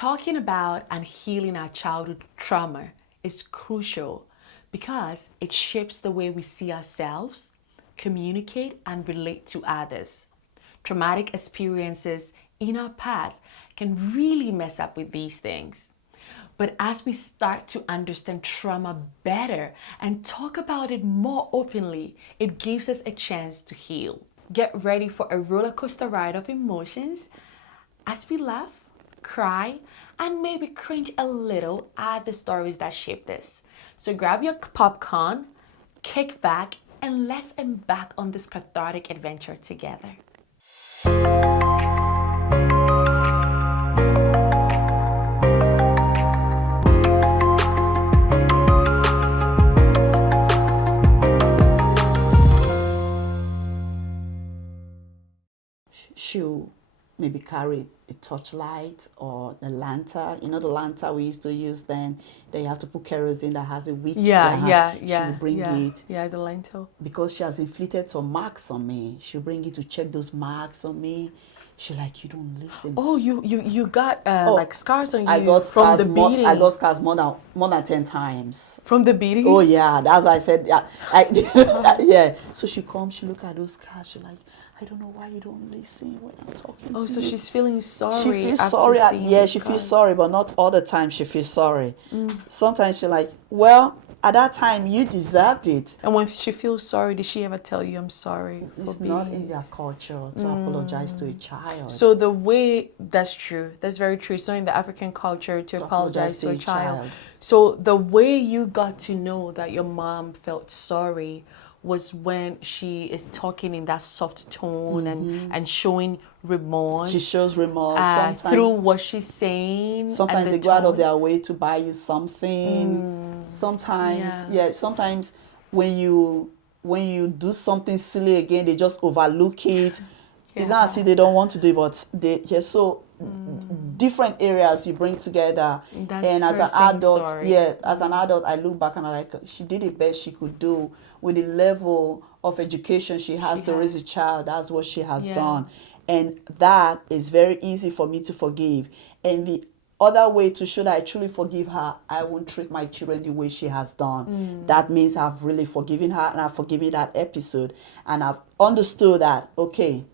Talking about and healing our childhood trauma is crucial because it shapes the way we see ourselves, communicate, and relate to others. Traumatic experiences in our past can really mess up with these things. But as we start to understand trauma better and talk about it more openly, it gives us a chance to heal. Get ready for a roller coaster ride of emotions as we laugh, cry, and maybe cringe a little at the stories that shaped us. So grab your popcorn, kick back, and let's embark on this cathartic adventure together. She'll maybe carry a torchlight or a lantern. You know the lantern we used to use then? Then you have to put kerosene that has a wick. She will bring it. Yeah, the lentil. Because she has inflicted some marks on me. She'll bring it to check those marks on me. She like, you don't listen. Oh, you got like scars on you. I got scars from the beating. I got scars more than 10 times. From the beating? Oh yeah, that's why I said yeah. Yeah. So she comes, she look at those scars, she like, I don't know why you don't listen when I'm talking to you. Oh, so she's feeling sorry. She feels sorry. Yeah, she feels sorry, but not all the time she feels sorry. Sometimes she's like, well, at that time you deserved it. And when she feels sorry, did she ever tell you, I'm sorry? It's not in their culture to apologize to a child. So the way, that's true. That's very true. It's not in the African culture to apologize to a child. So the way you got to know that your mom felt sorry was when she is talking in that soft tone and showing remorse. She shows remorse sometimes through what she's saying. Sometimes they go out of their way to buy you something. Sometimes when you do something silly again, they just overlook it. It's not as if they don't want to do it, but different areas you bring together. And as an adult, as an adult, I look back and I'm like, she did the best she could do with the level of education she has to raise a child. That's what she has done. And that is very easy for me to forgive. And the other way to show that I truly forgive her, I won't treat my children the way she has done. That means I've really forgiven her and I've forgiven that episode. And I've understood that, okay,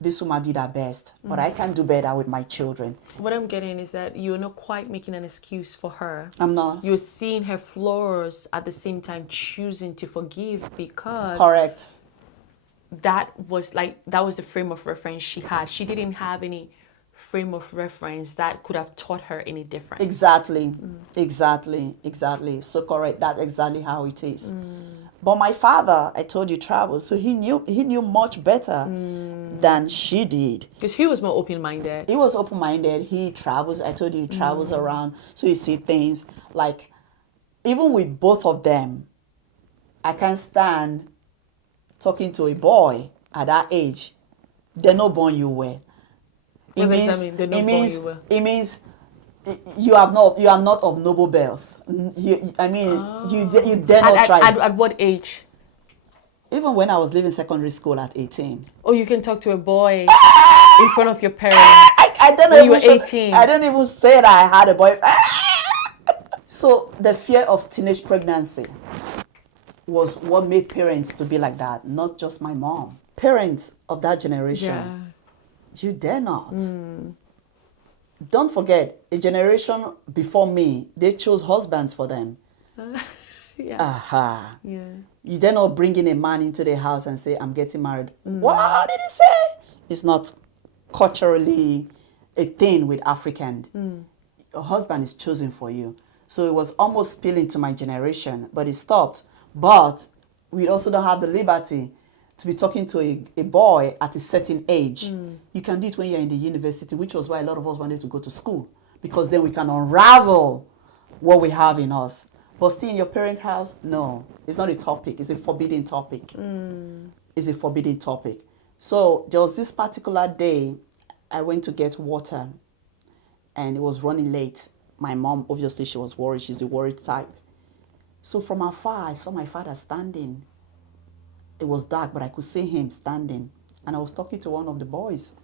this woman did her best, but I can do better with my children. What I'm getting is that you're not quite making an excuse for her. I'm not. You're seeing her flaws at the same time choosing to forgive because... Correct. That was the frame of reference she had. She didn't have any frame of reference that could have taught her any different. Exactly. So correct. That's exactly how it is. But my father, I told you, traveled, so he knew much better than she did. Because he was more open-minded. He was open-minded. He travels. I told you, he travels around, so you see things like, even with both of them, I can't stand talking to a boy at that age. They're not born you well. It means you are not of noble birth. You dare not try. At what age? Even when I was leaving secondary school at 18. Oh, you can talk to a boy in front of your parents. I don't know. When you were 18. I don't even say that I had a boyfriend. So the fear of teenage pregnancy was what made parents to be like that, not just my mom. Parents of that generation, you dare not. Don't forget, a generation before me, they chose husbands for them. You dare not bring in a man into the house and say, I'm getting married. What did he say? It's not culturally a thing with African. A husband is chosen for you. So it was almost spilling to my generation, but it stopped. But we also don't have the liberty to be talking to a boy at a certain age. You can do it when you're in the university, which was why a lot of us wanted to go to school, because then we can unravel what we have in us. But still in your parents' house, no, it's not a topic. It's a forbidden topic. It's a forbidden topic. So there was this particular day, I went to get water, and it was running late. My mom, obviously, she was worried. She's the worried type. So from afar, I saw my father standing. It was dark, but I could see him standing. And I was talking to one of the boys.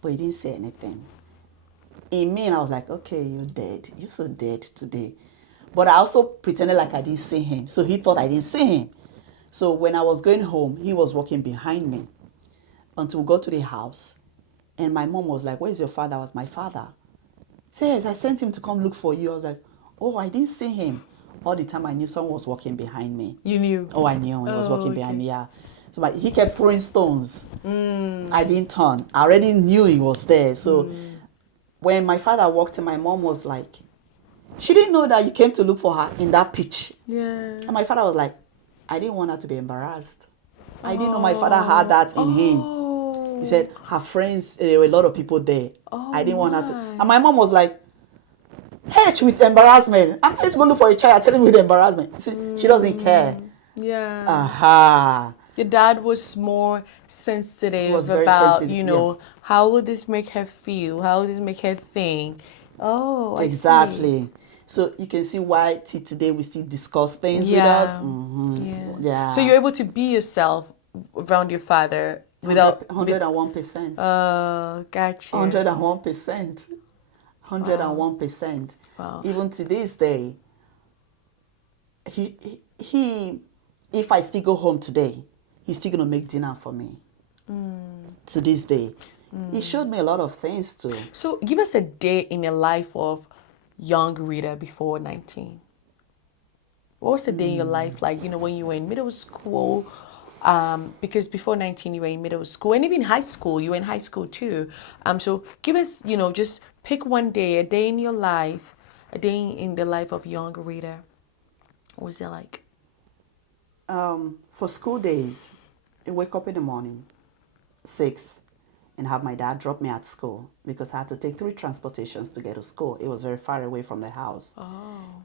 But he didn't say anything. in me, and I was like, okay, you're dead. You're so dead today. But I also pretended like I didn't see him. So he thought I didn't see him. So when I was going home, he was walking behind me until we got to the house. And my mom was like, where's your father? I was my father. Say, yes, I sent him to come look for you. I was like, oh, I didn't see him. All the time I knew someone was walking behind me. You knew? Oh, I knew he was walking behind me, yeah. So he kept throwing stones. I didn't turn. I already knew he was there. So when my father walked in, my mom was like, she didn't know that you came to look for her in that pitch. Yeah. And my father was like, I didn't want her to be embarrassed. I didn't know my father had that in him. He said her friends, there were a lot of people there. I didn't want her to. And my mom was like, H with embarrassment. I'm going to go look for a child, telling me with embarrassment. See, she doesn't care. Yeah. Aha. Your dad was more sensitive Was very about, sensitive, you know, how would this make her feel? How would this make her think? Oh, I see. Exactly. So you can see why till today we still discuss things with us. Yeah. So you're able to be yourself around your father without 101%. Gotcha. 101%. 101%. Wow. Even to this day, he if I still go home today, he's still gonna make dinner for me. To this day. He showed me a lot of things too. So give us a day in the life of young Rita before 19. What was the day in your life like, you know, when you were in middle school? Because before 19 you were in middle school, and even high school, you were in high school too. So give us, you know, just pick one day, a day in your life, a day in the life of young Rita. What was it like? For school days, I wake up in the morning, 6, and have my dad drop me at school because I had to take 3 transportations to get to school. It was very far away from the house.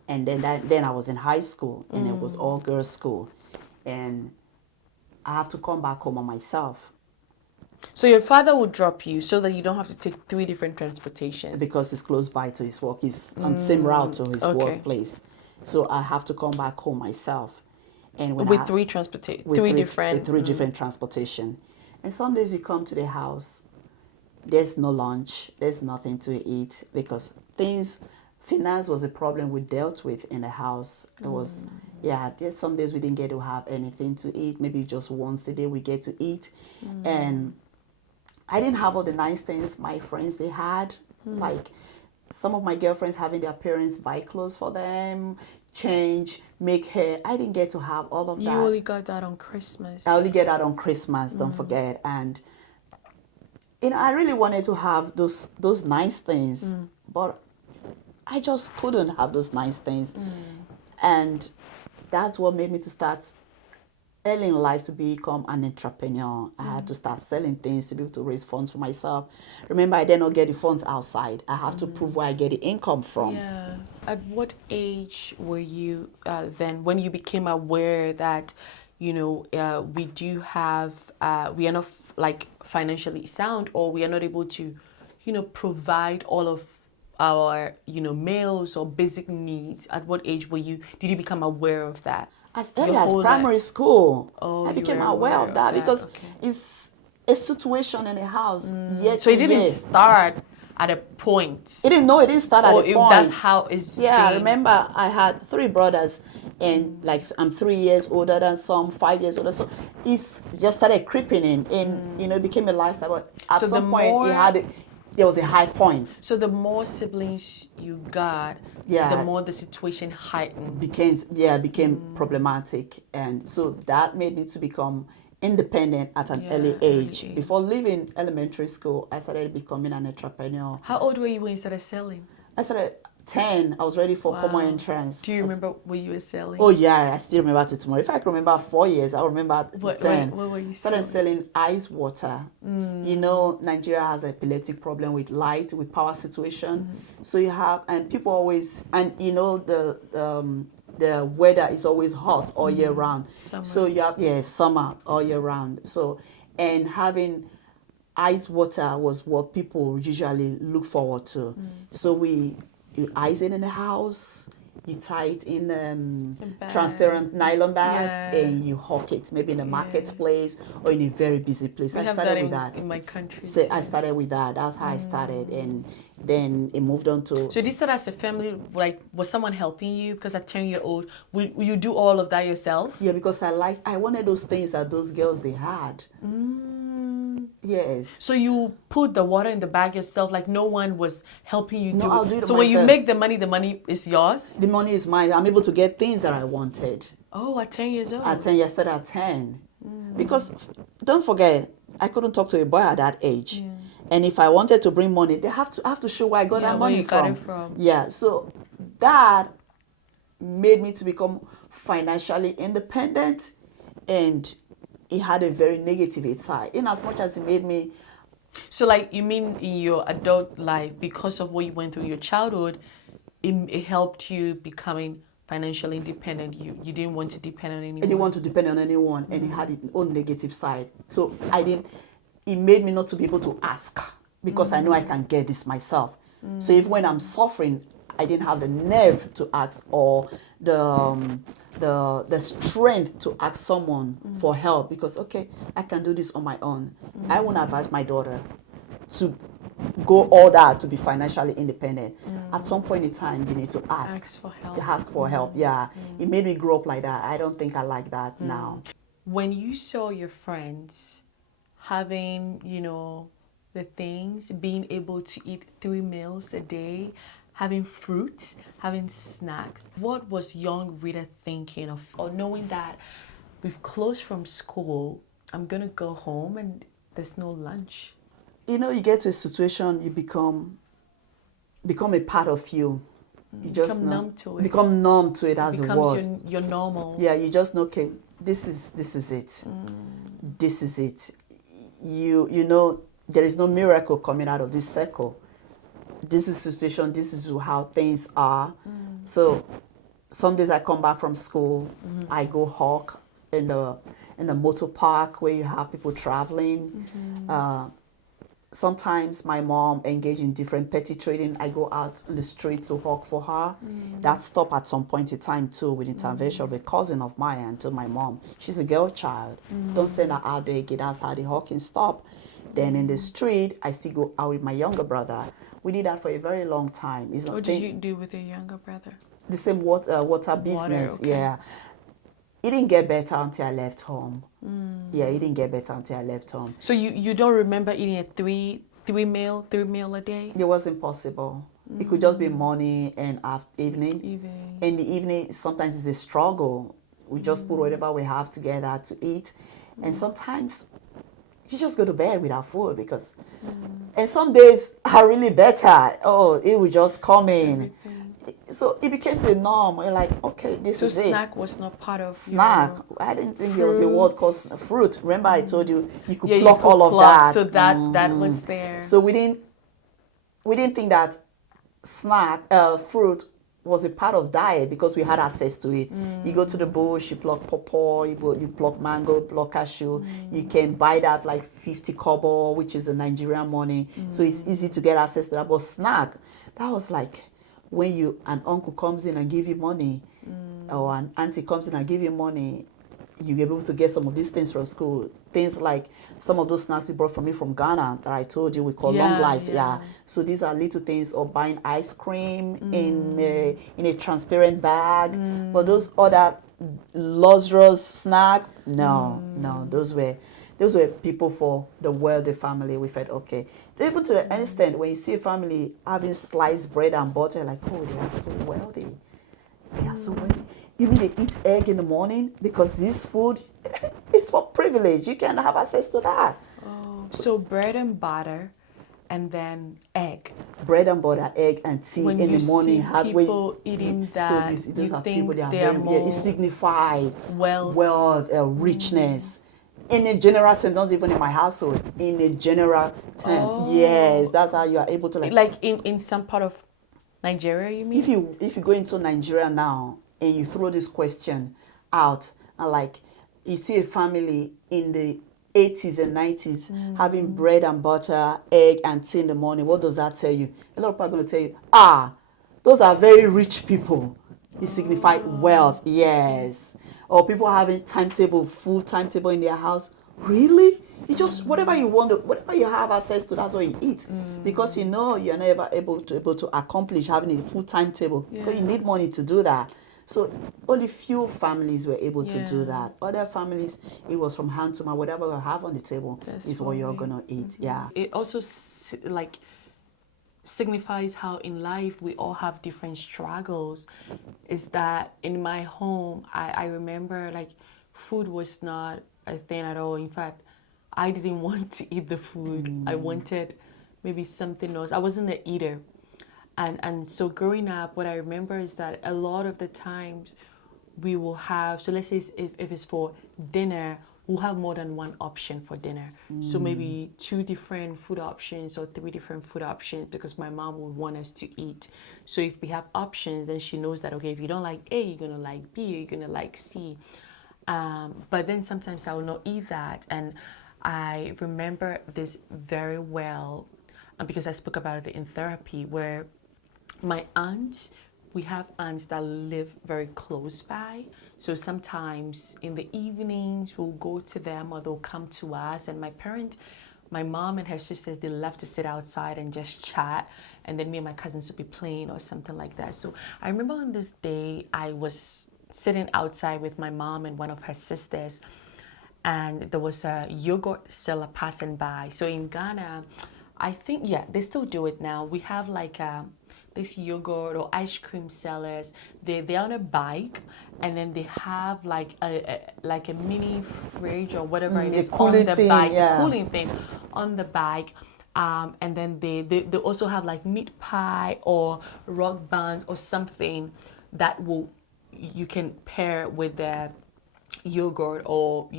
And then I was in high school, and it was all girls school, and I have to come back home on myself. So your father would drop you so that you don't have to take 3 different transportations? Because it's close by to his work. He's on the same route to his workplace. So I have to come back home myself. And when with 3 transportation, 3 different... 3 different transportation. And some days you come to the house, there's no lunch, there's nothing to eat because finance was a problem we dealt with in the house. It was, there's some days we didn't get to have anything to eat. Maybe just once a day we get to eat. And I didn't have all the nice things my friends, they had. Like some of my girlfriends having their parents buy clothes for them, change, make hair. I didn't get to have all of that. You only got that on Christmas. I only get that on Christmas, don't forget. And, you know, I really wanted to have those nice things, but I just couldn't have those nice things. And that's what made me to start early in life to become an entrepreneur. I had to start selling things to be able to raise funds for myself. Remember, I did not get the funds outside. I have to prove where I get the income from. Yeah. At what age were you then when you became aware that, you know, we do have, we are not like financially sound, or we are not able to, you know, provide all of our, you know, meals or basic needs? At what age did you become aware of that? As early as primary school, I became were aware of that because okay. it's a situation in the house. So it didn't start at a point. It didn't start at a point. That's how it's I remember I had 3 brothers, and like I'm 3 years older than some, 5 years older. So it's just started creeping in, and you know, it became a lifestyle. But at some point, there was a high point. So the more siblings you got, the more the situation heightened. Became problematic, and so that made me to become independent at an early age. Before leaving elementary school, I started becoming an entrepreneur. How old were you when you started selling? I started 10. I was ready for common entrance. Do you remember what you were selling? Oh yeah, I still remember it tomorrow. If I can remember 4 years, I remember 10. What were you selling? Started selling ice water. You know, Nigeria has an epileptic problem with light, with power situation. So you have, and people always, and you know, the weather is always hot all year round. Summer. So you have, summer all year round. So, and having ice water was what people usually look forward to. So you ice it in the house, you tie it in bag. transparent nylon bag, Yeah. and you hawk it, maybe in a marketplace or in a very busy place. We I have started that with that. in my country. So too. I started with that. That's how I started, and then it moved on to. So this started as a family, like, was someone helping you? Because at 10-year-old, will you do all of that yourself? Yeah, because I wanted those things that those girls they had. Yes. So you put the water in the bag yourself, like no one was helping you No, do it. I'll do it So when you myself. make the money is yours? The money is mine. I'm able to get things that I wanted. Oh, at 10 years old. At 10, yesterday at 10. Because don't forget, I couldn't talk to a boy at that age. And if I wanted to bring money, I have to show where I got Yeah, that where money you got it from. Yeah, so that made me to become financially independent, and it had a very negative side. In as much as it made me. So, like, you mean in your adult life, because of what you went through in your childhood, it helped you becoming financially independent. You didn't want to depend on anyone. I didn't want to depend on anyone, and it had its own negative side. So it made me not to be able to ask, because I know I can get this myself. So even when I'm suffering, I didn't have the nerve to ask, or the strength to ask someone for help, because okay, I can do this on my own. I won't advise my daughter to go all that to be financially independent. At some point in time, you need to ask for help. Ask for help. Yeah, it made me grow up like that. I don't think I like that now. When you saw your friends having, the things, being able to eat 3 meals a day, having fruit, having snacks, what was young Rita thinking of? Or knowing that we've closed from school, I'm going to go home and there's no lunch. You get to a situation, you become a part of you. You just become numb to it. Become numb to it as a word. Becomes your normal. Yeah, you just know, okay, this is it. This is it. You know there is no miracle coming out of this circle. This is the situation, this is how things are. So some days I come back from school, I go hawk in the motor park where you have people traveling. Sometimes my mom engaged in different petty trading. I go out on the street to hawk for her. That stopped at some point in time too, with intervention of a cousin of mine, and told my mom, she's a girl child. Don't send her out there again. That's how the hawking stopped. Then in the street, I still go out with my younger brother. We did that for a very long time. What did you do with your younger brother? The same water business. Okay. Yeah. It didn't get better until I left home. Yeah, it didn't get better until I left home. So you don't remember eating a three meal a day? It wasn't possible. It could just be morning and evening. In the evening, sometimes it's a struggle. We just put whatever we have together to eat. And sometimes you just go to bed without food, because and some days are really better. Oh, it will just come in. So it became the norm. We're like, okay, this is it. So snack was not part of snack. I didn't think there was a word called fruit. Remember, I told you could you pluck could all of that. So that was there. So we didn't think that fruit was a part of diet, because we had access to it. You go to the bush, you pluck pawpaw, you pluck mango, pluck cashew. You can buy that like 50 kobo, which is a Nigerian money. So it's easy to get access to that. But snack, that was like when an uncle comes in and give you money, or an auntie comes in and give you money, you're able to get some of these things from school. Things like some of those snacks we brought from Ghana that I told you we call long life. Yeah. So these are little things, or buying ice cream in a transparent bag. But those other luxurious snack, no, those were people for the wealthy family. We felt okay. Even to the extent when you see a family having sliced bread and butter, like, oh, they are so wealthy. They are so wealthy. You mean they eat egg in the morning? Because this food is for privilege. You can have access to that. Oh, so bread and butter, and then egg. Bread and butter, egg, and tea when in the morning. When you see people eating that, so these you are think people that are they are very, more it signifies wealth, richness. In a general term, not even in my household. In a general term, yes, that's how you are able to like in some part of Nigeria. You mean if you go into Nigeria now and you throw this question out, and like you see a family in the 80s and 90s having bread and butter, egg and tea in the morning, what does that tell you? A lot of people are going to tell you, those are very rich people. It signified wealth, yes. Or people having timetable, full timetable in their house. Really? You just whatever you want, whatever you have access to, that's what you eat. Because you know you're never able to accomplish having a full timetable. Because you need money to do that. So only few families were able to do that. Other families, it was from hand to mouth. Whatever you have on the table is what you're gonna eat. Yeah. It also like signifies how in life we all have different struggles. Is that in my home, I remember like food was not a thing at all. In fact, I didn't want to eat the food. I wanted maybe something else. I wasn't an eater. And so growing up, what I remember is that a lot of the times we will have, so let's say if it's for dinner, we'll have more than one option for dinner. So maybe 2 different food options or 3 different food options because my mom would want us to eat. So if we have options, then she knows that, okay, if you don't like A, you're going to like B, or you're going to like C. But then sometimes I will not eat that. And I remember this very well because I spoke about it in therapy, where my aunt, we have aunts that live very close by. So sometimes in the evenings, we'll go to them or they'll come to us. And my mom and her sisters, they love to sit outside and just chat. And then me and my cousins would be playing or something like that. So I remember on this day, I was sitting outside with my mom and one of her sisters. And there was a yogurt seller passing by. So in Ghana, I think, they still do it now. We have like this yogurt or ice cream sellers. They're on a bike, and then they have like a mini fridge or whatever it is on the bike, the cooling thing on the bike. And then they also have like meat pie or rock buns or something that you can pair with the yogurt or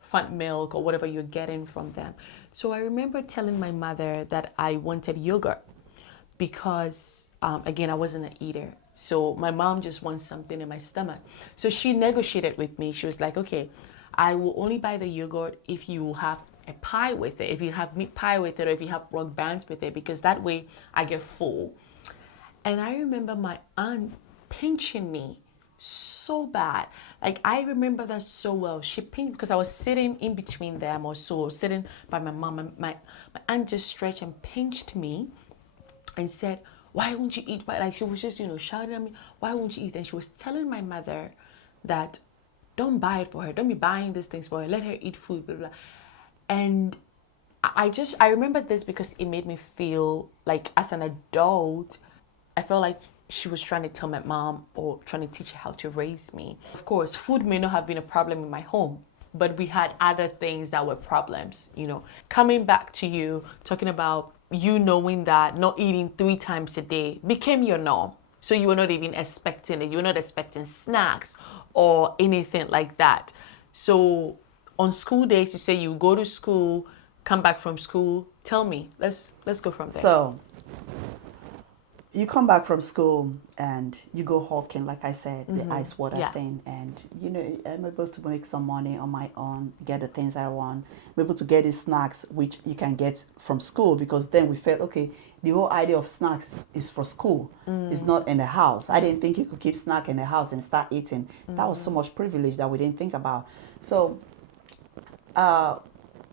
fat milk or whatever you're getting from them. So I remember telling my mother that I wanted yogurt because again, I wasn't an eater. So my mom just wants something in my stomach. So she negotiated with me. She was like, okay, I will only buy the yogurt if you have a pie with it, if you have meat pie with it, or if you have rock buns with it, because that way I get full. And I remember my aunt pinching me so bad. Like, I remember that so well. She pinched because I was sitting in between them, or so sitting by my mom, and my aunt just stretched and pinched me and said, why won't you eat? Like, she was just, shouting at me, why won't you eat? And she was telling my mother that don't buy it for her. Don't be buying these things for her. Let her eat food, blah, blah. And I remember this because it made me feel like, as an adult, I felt like she was trying to tell my mom or trying to teach her how to raise me. Of course, food may not have been a problem in my home, but we had other things that were problems, Coming back to you, talking about you knowing that not eating 3 times a day became your norm. So you were not even expecting it. You were not expecting snacks or anything like that. So on school days, you say you go to school, come back from school. Tell me, let's go from there. So you come back from school and you go hawking, like I said, the ice water thing. And, I'm able to make some money on my own, get the things I want. I'm able to get these snacks, which you can get from school, because then we felt, okay, the whole idea of snacks is for school. It's not in the house. I didn't think you could keep snack in the house and start eating. That was so much privilege that we didn't think about. So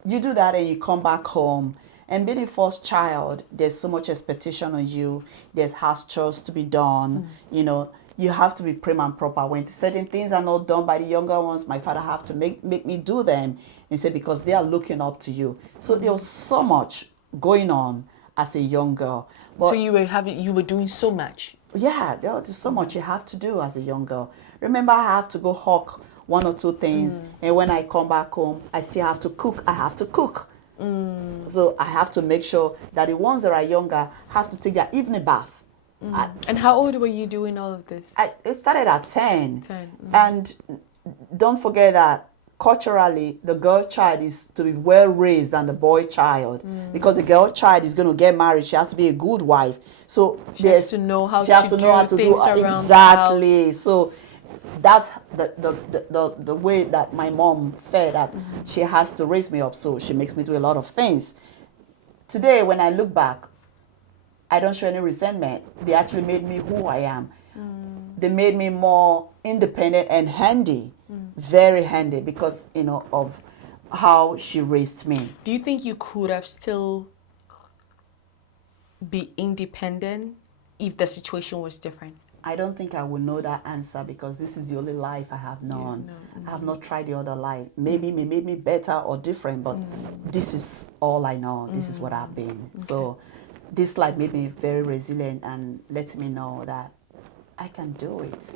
you do that and you come back home. And being a first child, there's so much expectation on you. There's house chores to be done. You have to be prim and proper. When certain things are not done by the younger ones, my father have to make me do them. And say, because they are looking up to you. So there was so much going on as a young girl. But, so you were doing so much. Yeah, there was so much you have to do as a young girl. Remember, I have to go hawk 1 or 2 things. And when I come back home, I still have to cook. I have to cook. So I have to make sure that the ones that are younger have to take their evening bath. And how old were you doing all of this? It started at 10. And don't forget that culturally, the girl child is to be well raised than the boy child. Because the girl child is going to get married. She has to be a good wife. So she has to know how to do things around exactly. the house. So that's the way that my mom felt, that she has to raise me up, so she makes me do a lot of things. Today, when I look back, I don't show any resentment. They actually made me who I am. They made me more independent and handy, very handy, because, of how she raised me. Do you think you could have still be independent if the situation was different? I don't think I will know that answer, because this is the only life I have known. I have not tried the other life. Maybe it made me better or different, but this is all I know. This is what I've been. Okay. So this life made me very resilient and let me know that I can do it.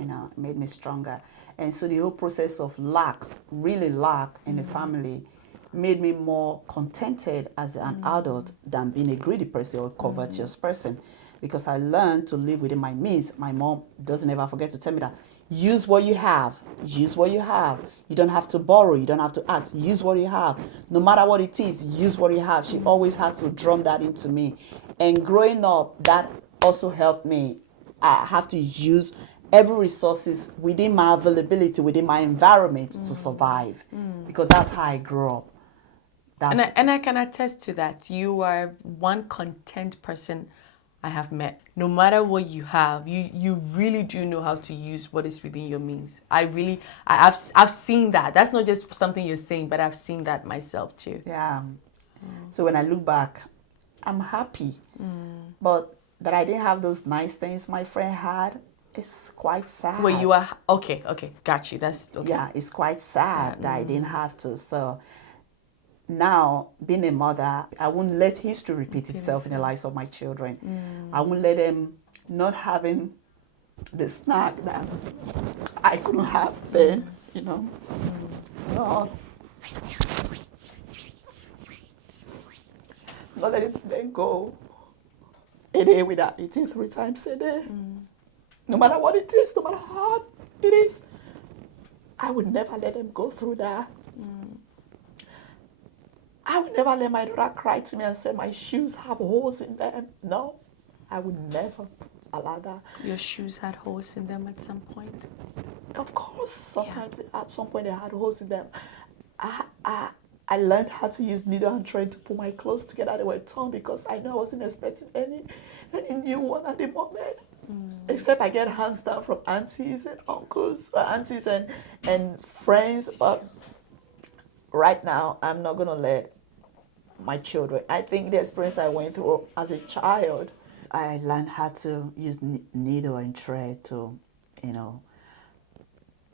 It made me stronger. And so the whole process of lack in the family made me more contented as an adult than being a greedy person or a covetous person, because I learned to live within my means. My mom doesn't ever forget to tell me that, use what you have. Use what you have. You don't have to borrow. You don't have to ask. Use what you have. No matter what it is, use what you have. She always has to drum that into me. And growing up, that also helped me. I have to use every resources within my availability, within my environment to survive, because that's how I grew up. And I can attest to that. You are one content person I have met. No matter what you have, you really do know how to use what is within your means. I've seen that. That's not just something you're saying, but I've seen that myself too. Yeah. So when I look back, I'm happy. But that I didn't have those nice things my friend had, it's quite sad. Well, you are okay, got you. That's okay. Yeah, it's quite sad that I didn't have to. So now, being a mother, I won't let history repeat itself in the lives of my children. I won't let them not having the snack that I couldn't have then, Lord. Not letting them go a day without eating 3 times a day. No matter what it is, no matter how hard it is, I would never let them go through that. I would never let my daughter cry to me and say my shoes have holes in them. No, I would never allow that. Your shoes had holes in them at some point? Of course, sometimes at some point they had holes in them. I learned how to use needle and thread to put my clothes together. They were torn because I know I wasn't expecting any new one at the moment. Except I get hands down from aunties and uncles, aunties and friends. But right now, I'm not going to let my children. I think the experience I went through as a child, I learned how to use needle and thread to,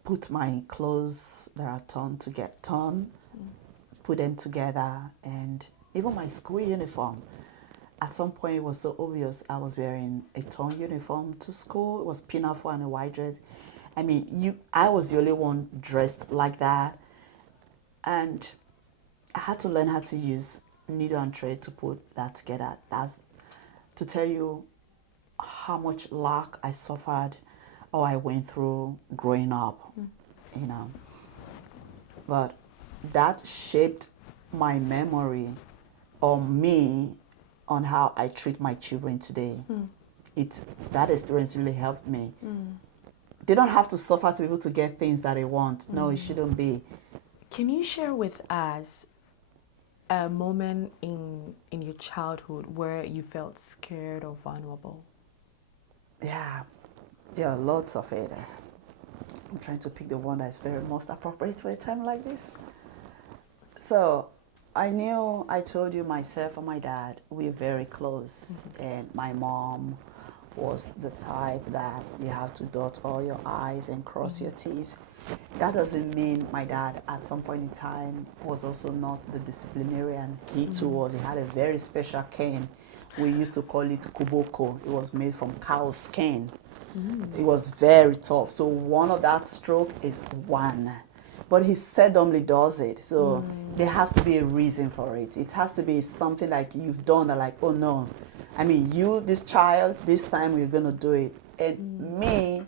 put my clothes that are torn to get torn, put them together, and even my school uniform. At some point, it was so obvious I was wearing a torn uniform to school. It was pinafore and a white dress. I mean, I was the only one dressed like that. And I had to learn how to use needle and thread to put that together. That's to tell you how much lack I suffered or I went through growing up, But that shaped my memory or me on how I treat my children today. That experience really helped me. They don't have to suffer to be able to get things that they want. No, it shouldn't be. Can you share with us a moment in your childhood where you felt scared or vulnerable? Yeah, there are lots of it. I'm trying to pick the one that's very most appropriate for a time like this. So I knew, I told you, myself and my dad, we're very close. And my mom was the type that you have to dot all your I's and cross your T's. That doesn't mean my dad at some point in time was also not the disciplinarian. He too was. He had a very special cane. We used to call it kuboko. It was made from cow skin. It was very tough. So one of that stroke is 1. But he seldomly does it. So there has to be a reason for it. It has to be something like you've done that, like, oh no. I mean, you, this child, this time we're going to do it. And me,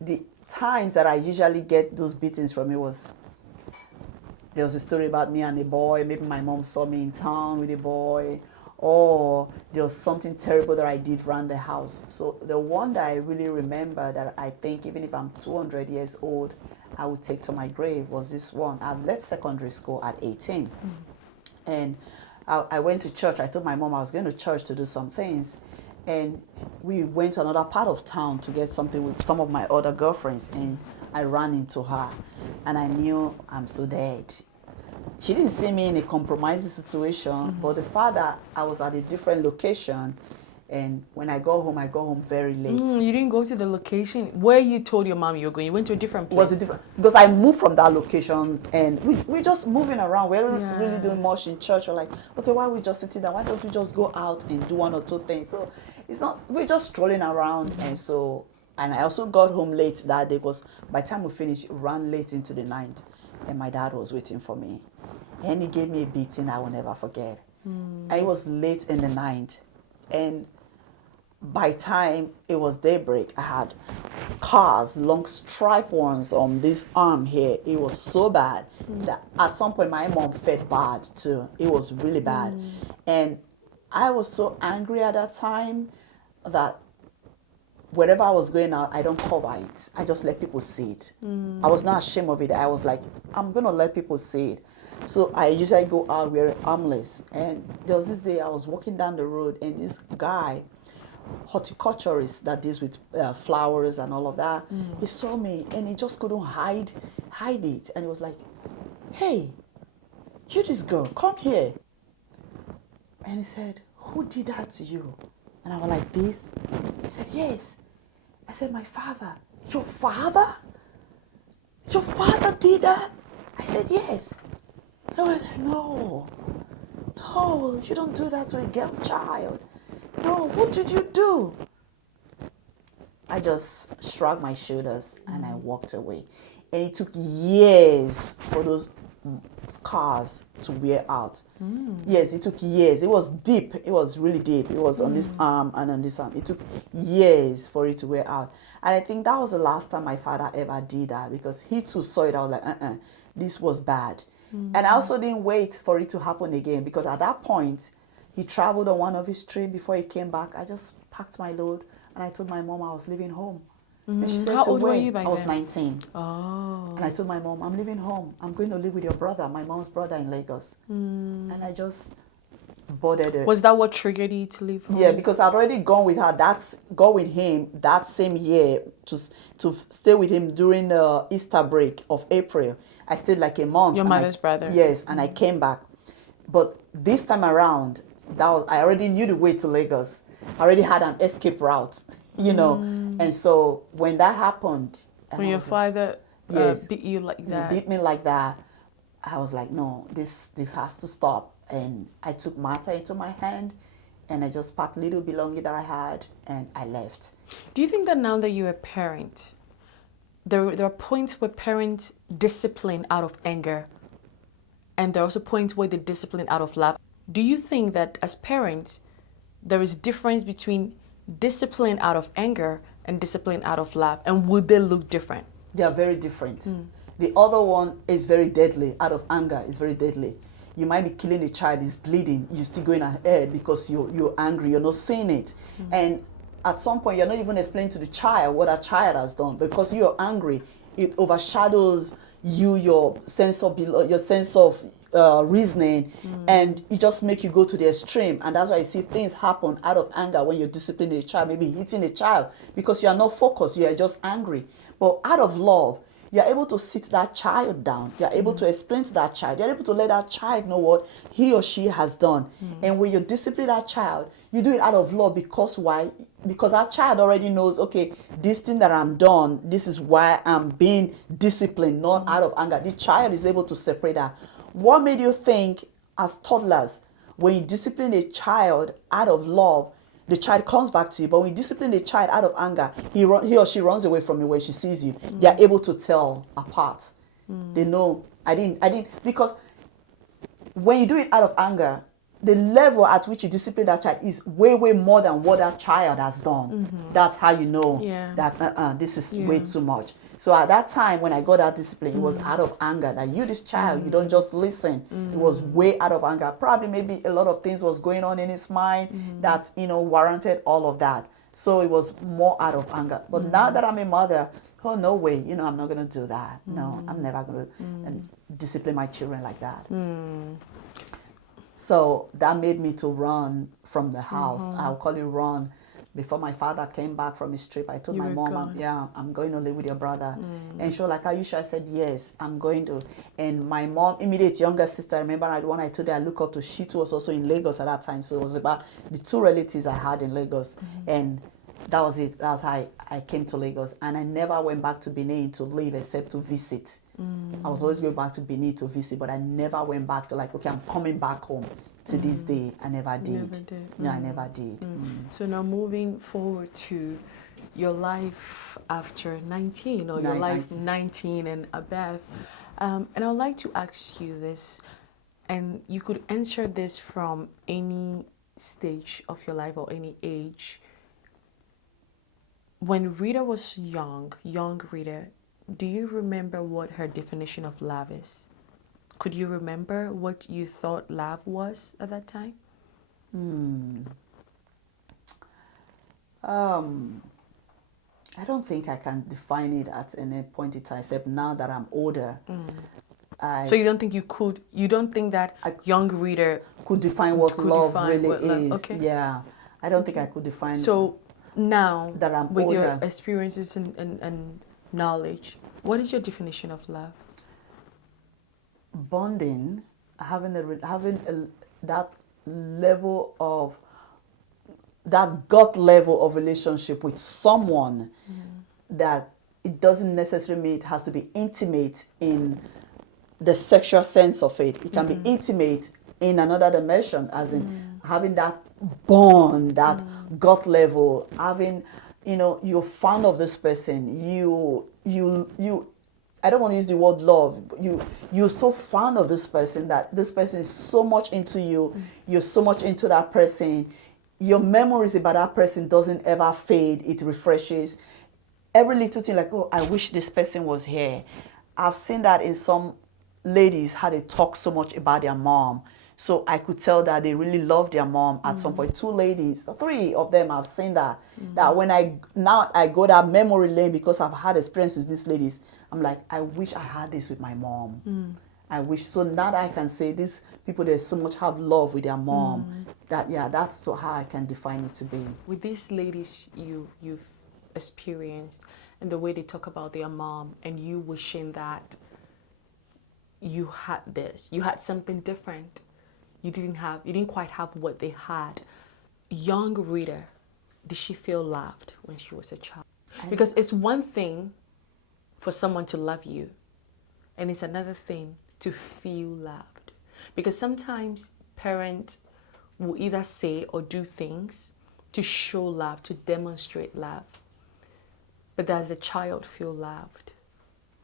the times that I usually get those beatings from it was, there was a story about me and a boy. Maybe my mom saw me in town with a boy. Or there was something terrible that I did around the house. So the one that I really remember that I think even if I'm 200 years old, I would take to my grave was this one. I left secondary school at 18. And I went to church. I told my mom I was going to church to do some things. and we went to another part of town to get something with some of my other girlfriends, and I ran into her, and I knew I'm so dead. She didn't see me in a compromising situation, but the fact that I was at a different location, and when I go home very late. You didn't go to the location where you told your mom you were going. You went to a different place. Was it different? Because I moved from that location, and we just moving around. We weren't really doing much in church. We're like, okay, why are we just sitting there? Why don't we just go out and do one or two things? So it's not, we're just strolling around. And I also got home late that day, because by the time we finished, it ran late into the night, and my dad was waiting for me. And he gave me a beating I will never forget. I was late in the night, and by time it was daybreak, I had scars, long stripe ones on this arm here. It was so bad that at some point my mom felt bad too. It was really bad. And I was so angry at that time that wherever I was going out, I don't cover it. I just let people see it. I was not ashamed of it. I was like, I'm going to let people see it. So I usually go out wearing armless. And there was this day I was walking down the road, and this guy, horticulturist that deals with flowers and all of that, he saw me, and he just couldn't hide it. And he was like, hey, you this girl, come here. And he said, who did that to you? And I was like, this? He said, yes. I said, my father. Your father? Your father did that? I said, yes. And I was like, no, you don't do that to a girl child. No, what did you do? I just shrugged my shoulders and I walked away. And it took years for those scars to wear out. Yes, it took years. It was deep. It was really deep. It was on this arm and on this arm. It took years for it to wear out. And I think that was the last time my father ever did that, because he too saw it. I was like, this was bad. And I also didn't wait for it to happen again, because at that point, he traveled on one of his trips. Before he came back, I just packed my load and I told my mom I was leaving home. And she said, How old were you back then? I was 19. Oh. And I told my mom, I'm leaving home. I'm going to live with your brother, my mom's brother in Lagos. And I just boarded it. Was that what triggered you to leave home? Yeah, because I'd already gone with her. Gone with him that same year to stay with him during the Easter break of April. I stayed like a month. Your mother's brother. Yes, and I came back. But this time around, I already knew the way to Lagos. I already had an escape route, you know. And so when that happened, when your father beat you like that, beat me like that, I was like, no, this has to stop. And I took matter into my hand, and I just packed little belonging that I had, and I left. Do you think that now that you're a parent, there are points where parents discipline out of anger, and there are also points where they discipline out of love? Do you think that as parents, there is difference between discipline out of anger and discipline out of love, and would they look different? They are very different. The other one is very deadly. Out of anger is very deadly. You might be killing a child, is bleeding, you're still going ahead because you're angry, you're not seeing it. And at some point, you're not even explaining to the child what that child has done, because you're angry. It overshadows your sense of reasoning, and it just make you go to the extreme. And that's why you see things happen out of anger when you're disciplining a child, maybe hitting a child, because you are not focused, you are just angry. But out of love, you're able to sit that child down. You're able to explain to that child. You're able to let that child know what he or she has done. And when you discipline that child, you do it out of love. Because why? Because that child already knows, okay, this thing that I'm done, this is why I'm being disciplined, not out of anger. The child is able to separate that. What made you think as toddlers, when you discipline a child out of love, the child comes back to you? But when you discipline a child out of anger, he or she runs away from you when she sees you. They are able to tell apart. They know, I didn't, because when you do it out of anger, the level at which you discipline that child is way, way more than what that child has done. That's how you know that this is way too much. So at that time, when I got that discipline, it was out of anger. That you, this child, you don't just listen. It was way out of anger. Probably maybe a lot of things was going on in his mind that, warranted all of that. So it was more out of anger. But now that I'm a mother, oh, no way, I'm not going to do that. No, I'm never going to discipline my children like that. So that made me to run from the house. I'll call it run. Before my father came back from his trip, I told You my were mom, gone. yeah, I'm going to live with your brother. And she was like, are you sure? I said, yes, I'm going to. And my mom, immediate younger sister, I remember the one I told her I look up to, she too was also in Lagos at that time. So it was about the two relatives I had in Lagos. And that was it. That was how I came to Lagos. And I never went back to Benin to live except to visit. I was always going back to Benin to visit, but I never went back to like, okay, I'm coming back home. To this day, I never did. Never did. No, I never did. So now moving forward to your life after 19, or your life 19 and above. And I'd like to ask you this, and you could answer this from any stage of your life or any age. When Rita was young Rita, do you remember what her definition of love is? Could you remember what you thought love was at that time? I don't think I can define it at any point in time, except now that I'm older. So you don't think you could? You don't think that young Rita could define what love really what love- is? okay. Yeah, I don't think I could define. So now that I'm with older, your experiences and knowledge, what is your definition of love? bonding, having that level of that gut level of relationship with someone that it doesn't necessarily mean it has to be intimate in the sexual sense of it. It can be intimate in another dimension, as in having that bond, that gut level, having, you're fond of this person. You I don't want to use the word love. You're so fond of this person that this person is so much into you. You're so much into that person. Your memories about that person doesn't ever fade. It refreshes. Every little thing, like, oh, I wish this person was here. I've seen that in some ladies, how they talk so much about their mom. So I could tell that they really love their mom at some point. 2 ladies, 3 of them, I've seen that. That when I go that memory lane because I've had experience with these ladies, I'm like, I wish I had this with my mom. I wish. So now that I can say these people, they so much have love with their mom. That's so how I can define it to be. With these ladies you've experienced and the way they talk about their mom, and you wishing that you had this, you had something different. You didn't quite have what they had. Young Rita, did she feel loved when she was a child? Because it's one thing for someone to love you, and it's another thing to feel loved. Because sometimes parents will either say or do things to show love, to demonstrate love. But does the child feel loved?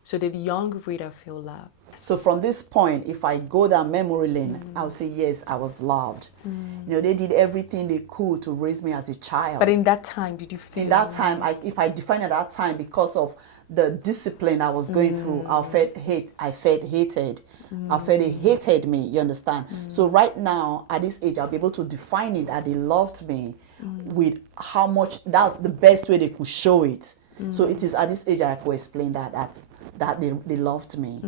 So did young Rita feel loved? So from this point, if I go down memory lane, I'll say, yes, I was loved. They did everything they could to raise me as a child. But in that time, did you feel? In that time, if I define at that time, because of the discipline I was going through, I felt hated. I felt they hated me, you understand? So right now, at this age, I'll be able to define it that they loved me with how much, that's the best way they could show it. So it is at this age I could explain that they loved me.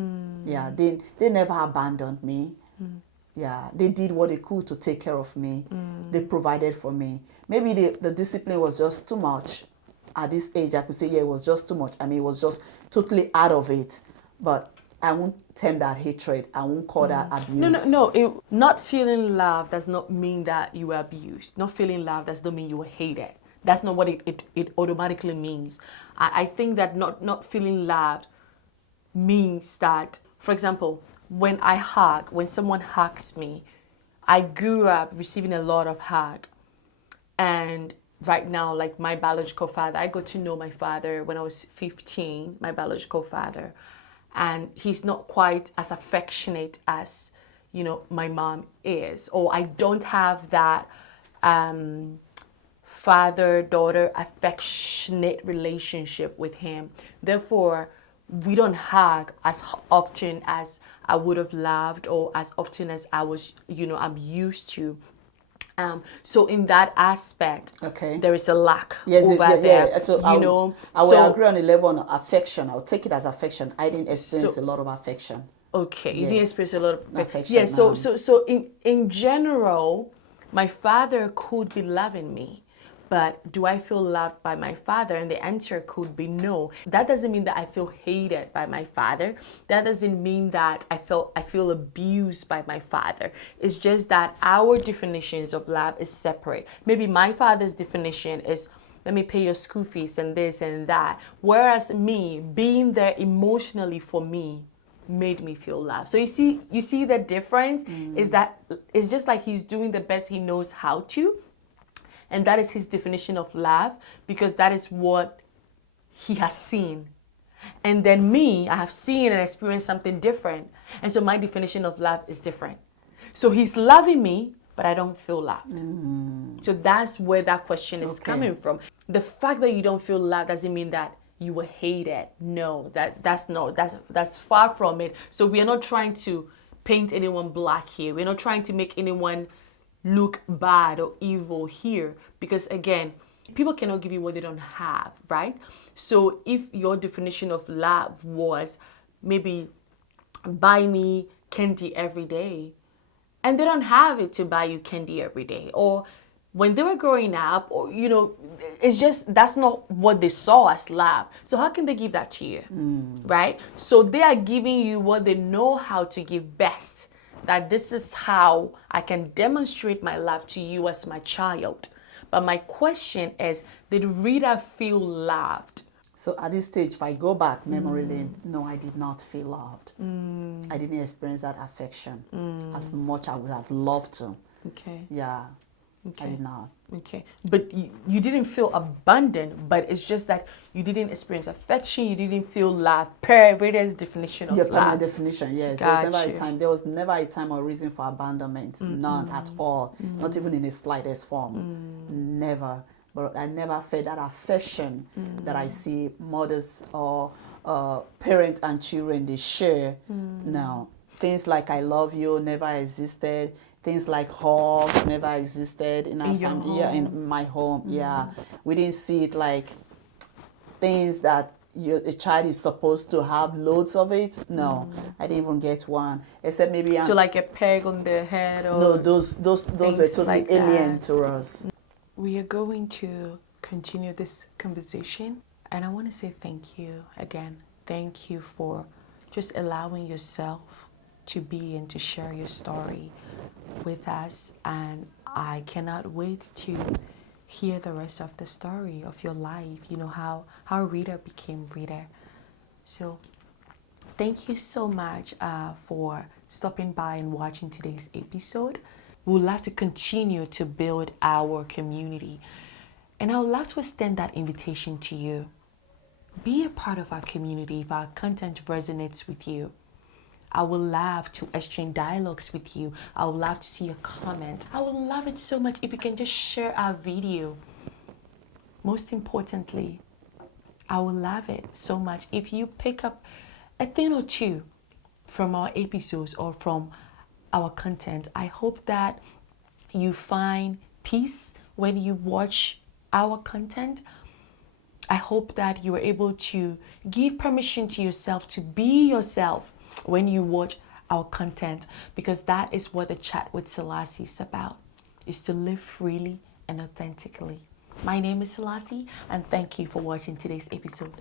Yeah, they never abandoned me. Yeah, they did what they could to take care of me. They provided for me. Maybe the discipline was just too much. At this age, I could say, yeah, it was just too much. I mean, it was just totally out of it. But I won't term that hatred. I won't call that abuse. No. Not feeling love does not mean that you were abused. Not feeling love does not mean you were hated. That's not what it automatically means. I think that not feeling loved means that, for example, when someone hugs me, I grew up receiving a lot of hug. And right now, like my biological father, I got to know my father when I was 15, my biological father. And he's not quite as affectionate as, my mom is. Or I don't have that father-daughter affectionate relationship with him. Therefore, we don't hug as often as I would have loved, or as often as I was, I'm used to. So in that aspect, there is a lack over there. Yeah. So I will agree on the level of affection. I'll take it as affection. I didn't experience a lot of affection. Okay, you didn't experience a lot of affection. Yeah. So in general, my father could be loving me, But do I feel loved by my father? And the answer could be no. That doesn't mean that I feel hated by my father. That doesn't mean that I feel abused by my father. It's just that our definitions of love is separate. Maybe my father's definition is, let me pay your school fees and this and that. Whereas me, being there emotionally for me made me feel loved. So you see the difference is that it's just like he's doing the best he knows how to. And that is his definition of love, because that is what he has seen. And then me, I have seen and experienced something different. And so my definition of love is different. So he's loving me, but I don't feel loved. So that's where that question is coming from. The fact that you don't feel loved doesn't mean that you were hated. No, that's far from it. So we are not trying to paint anyone black here. We're not trying to make anyone look bad or evil here, because again, people cannot give you what they don't have, right? So if your definition of love was maybe buy me candy every day, and they don't have it to buy you candy every day, or when they were growing up, or it's just that's not what they saw as love. So how can they give that to you? Right? So they are giving you what they know how to give best. That this is how I can demonstrate my love to you as my child. But my question is, did Rita feel loved? So at this stage, if I go back memory lane, no, I did not feel loved. I didn't experience that affection as much I would have loved to. Okay. Yeah, Okay. I did not. Okay. But you didn't feel abandoned, but it's just that you didn't experience affection, you didn't feel love per Rita's definition of love. My definition, yes. Got There was never a time or reason for abandonment. None at all. Not even in the slightest form. Never. But I never felt that affection that I see mothers or parents and children, they share. No. Things like I love you never existed. Things like hugs never existed in our family. Yeah, in my home. Yeah, we didn't see it like things that a child is supposed to have loads of it. No, I didn't even get one, except maybe so like a peg on the head, or no, those were totally like alien that to us. We are going to continue this conversation, and I want to say thank you again. Thank you for just allowing yourself to be and to share your story with us, and I cannot wait to hear the rest of the story of your life, how Rita became Rita. So thank you so much for stopping by and watching today's episode. We would love to continue to build our community, and I would love to extend that invitation to you. Be a part of our community if our content resonates with you. I would love to exchange dialogues with you. I would love to see your comments. I would love it so much if you can just share our video. Most importantly, I would love it so much if you pick up a thing or two from our episodes or from our content. I hope that you find peace when you watch our content. I hope that you are able to give permission to yourself to be yourself when you watch our content, because that is what the Chat with Selassie is about, is to live freely and authentically. My name is Selassie, and thank you for watching today's episode.